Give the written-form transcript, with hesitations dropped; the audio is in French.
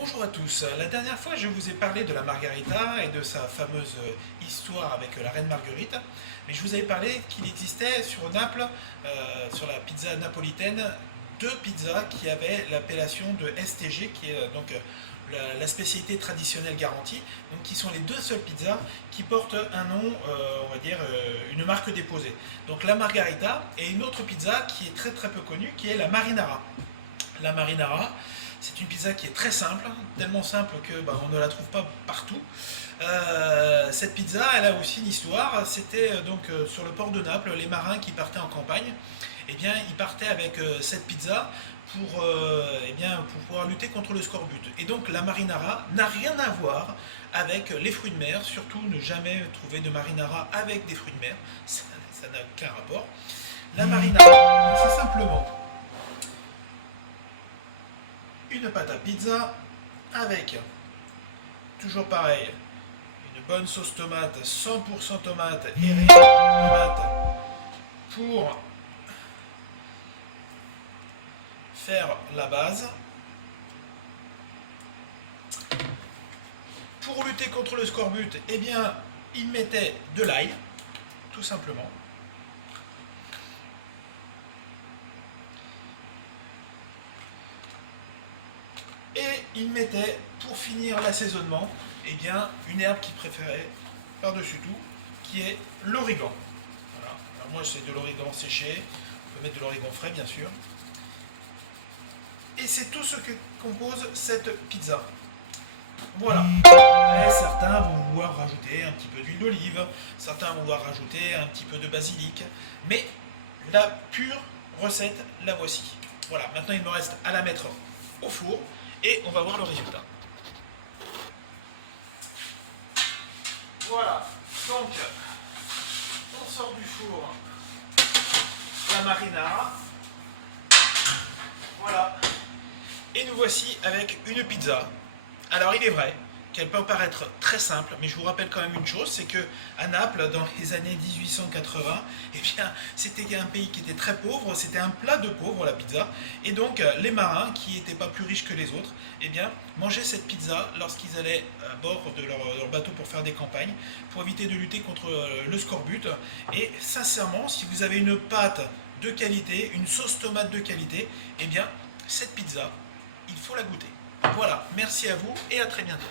Bonjour à tous. La dernière fois, je vous ai parlé de la margarita et de sa fameuse histoire avec la reine Marguerite. Mais je vous avais parlé qu'il existait sur Naples, sur la pizza napolitaine, deux pizzas qui avaient l'appellation de STG, qui est la spécialité traditionnelle garantie, donc qui sont les deux seules pizzas qui portent un nom, on va dire, une marque déposée. Donc la margarita et une autre pizza qui est très très peu connue, qui est la marinara. La marinara, c'est une pizza qui est très simple, tellement simple que on ne la trouve pas partout. Cette pizza, elle a aussi une histoire. C'était sur le port de Naples, les marins qui partaient en campagne, eh bien, ils partaient avec cette pizza pour pouvoir lutter contre le scorbut. Et donc la marinara n'a rien à voir avec les fruits de mer, surtout ne jamais trouver de marinara avec des fruits de mer, ça n'a aucun rapport. La marinara, c'est simplement une pâte à pizza avec, toujours pareil, une bonne sauce tomate, 100% tomate et rien de tomate pour faire la base. Pour lutter contre le scorbut, eh bien, il mettait de l'ail, tout simplement. Et il mettait, pour finir l'assaisonnement, eh bien, une herbe qu'il préférait par-dessus tout, qui est l'origan. Voilà. Alors moi, c'est de l'origan séché. On peut mettre de l'origan frais, bien sûr. Et c'est tout ce que compose cette pizza. Voilà. Et certains vont vouloir rajouter un petit peu d'huile d'olive, certains vont vouloir rajouter un petit peu de basilic, mais la pure recette, la voici. Voilà, maintenant il me reste à la mettre au four et on va voir le résultat. Voilà, donc on sort du four la marinara. Voilà. Et nous voici avec une pizza. Alors il est vrai qu'elle peut paraître très simple, mais je vous rappelle quand même une chose, c'est que à Naples, dans les années 1880, eh bien, c'était un pays qui était très pauvre, c'était un plat de pauvres, la pizza, et donc les marins, qui n'étaient pas plus riches que les autres, eh bien, mangeaient cette pizza lorsqu'ils allaient à bord de leur bateau pour faire des campagnes, pour éviter de lutter contre le scorbut. Et sincèrement, si vous avez une pâte de qualité, une sauce tomate de qualité, eh bien, cette pizza, il faut la goûter. Voilà, merci à vous et à très bientôt.